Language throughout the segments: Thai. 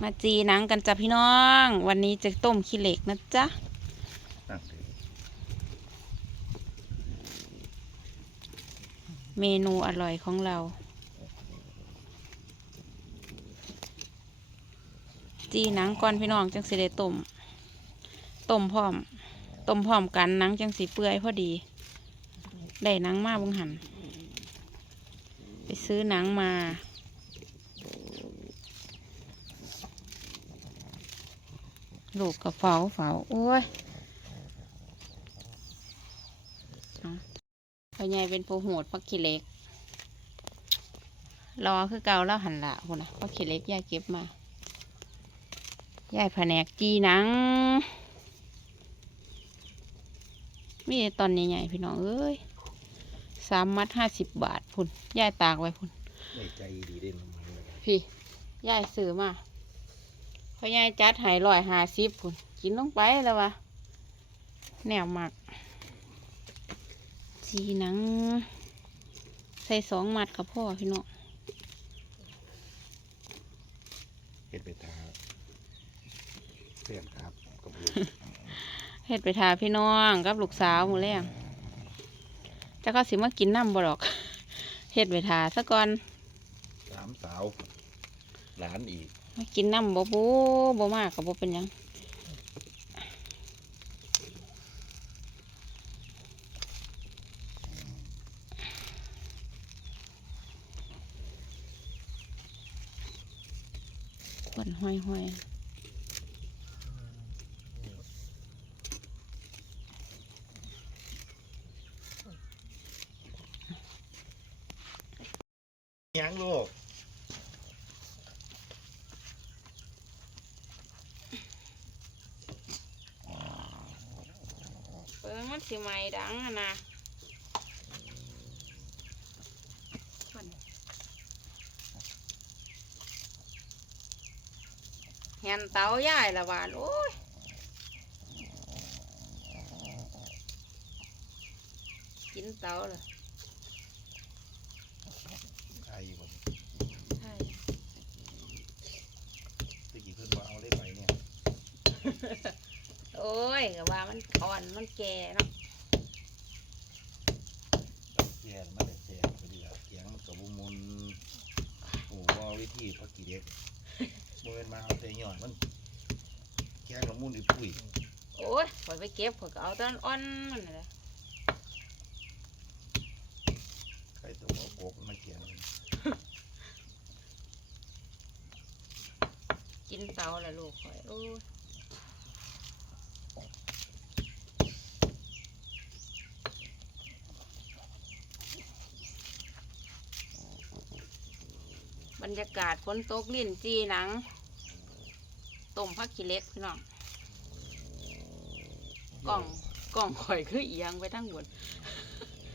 มาจีหนังกันจ้ะพี่น้อง วันนี้จะต้มขี้เหล็กนะจ๊ะเมนูอร่อยของเรา จีหนังก่อนพี่น้องจังสิได้ต้มต้มพร้อมต้มพร้อมกันหนังจังสีเปื่อยพอดี ได้หนังมาบังหัน ไปซื้อหนังมา ลูกกระเฝ้าเฝ้าโอ้ยเอาพ่อใหญ่เป็นผู้โหดปักขี้เหล็ก รอคือเก่าแล้วหันละคนนะปักขี้เหล็กยายเก็บมายายแผนกจีหนังมีแต่ตอนใหญ่ๆพี่น้องเอ้ยสามมัดห้าสิบบาทพุ่นยายตากไว้พุ่นไม่ใจดีเด่นมันเลยพี่ยายซื้อมา พอยายจัดใหายร้อยห้าสิบพุ่นกินลงไปแล้ววะแนวหมักจีหนัง ใส่สองมัดกับพ่อพี่น้องเฮ็ดไปทาเพื่อนครับกับลูกเฮ็ดไปทาพี่น้องกับลูกสาวหมูแรงจะก็สิมากินน้ำบ่ดอกเฮ็ดไปทาซะก่อนสามสาว หลานอีก มากินน้ำบ่บูบ่มากกับบ่เป็นยังควนห้อยห้อยยังลูก เปิง มันสิไหม้ดังอะนะเห็นเตาใหญ่ละบาดโอ้ยกินเตาเลยใครบ่ใช่ตะกี้เพิ่นว่าเอาได้ไปเนี่ย โอ้ยก็ว่ามันอ่อนมันแก่เนาะแย่มาแต่แย่ไปดีละเกียงมันกับบุมุนโอ้ว่าวิธีพักกี่เด็กบ่แม่นมาเอาแต่หย่อนมันแกงละมุนอีปุ้ยโอ้ยข่อยไปเก็บข่อยก็เอาแตอนอ่อนมันนั่นแหละใครตัวเอาโบกมาเกียงกินเตาละลูกข่อยโอ้ย บรรยากาศฝนตกลิ่นจีหนังต้มผักขี้เล็กพี่น้องกล่องกล่องข่อยคือเอียงไปทั้งบน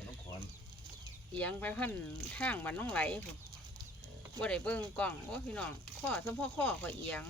น้องขอนเอียงไปพันทางมันน้องไหลบ่ได้เบิ่งกล่องโอ้พี่น้องข้อสมพ่อข้อข่อยเอียง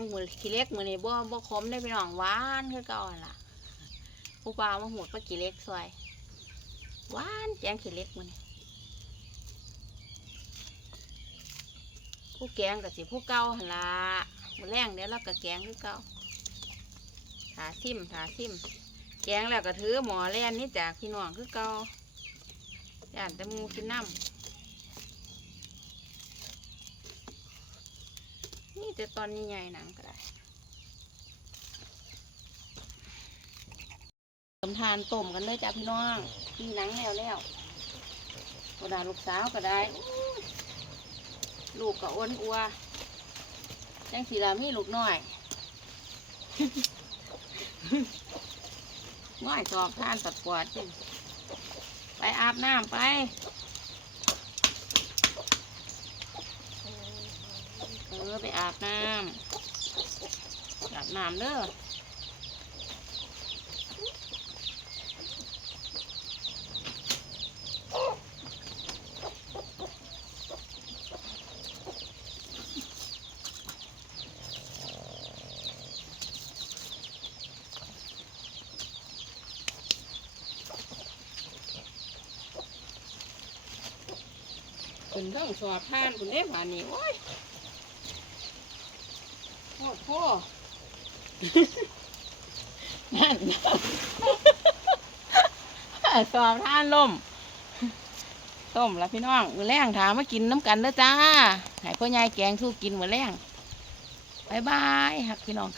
งมือขี้เล็กมือนี่บ่บ่ขมได้พี่น้องหวานคือเก่าหั่นล่ะผู้บ่าวมาหูดปลาขี้เล็กซอยหวานแกงขี้เล็กมือนี่ผู้แกงกับสิผู้เก่าหั่นล่ะมือแรงเดี๋ยวเราก็แกงคือเก่าถาซิมถาซิมแกงแล้วก็ถือหมอแล่นนี่จากพี่น้องคือเก่าย่านแต่มูกินน้ำ นี่แต่ตอนนี้ใหญ่หนังก็ได้สมทานต้มกันเลยจ้ะพี่น้องมีหนังแล้วแล้วกระดาลูกสาวก็ได้ ลูกก็อ้วนอัวจังสีลามีลูกน้อยง่อยสอบทานตัดกวาดไปอาบน้ำไป เออไปอาบน้ำอาบน้ำเด้อคุณต้องสอบผ่านคุณได้ผ่านนี่โอ้ย โอ้โหนั่นสอบท่านล่มต้มแล้วพี่น้องมือแรงถามมากินน้ำกันเด้อจ้าให้พ่อใหญ่แกงสู้กินมือแรงบายบายหักพี่น้อง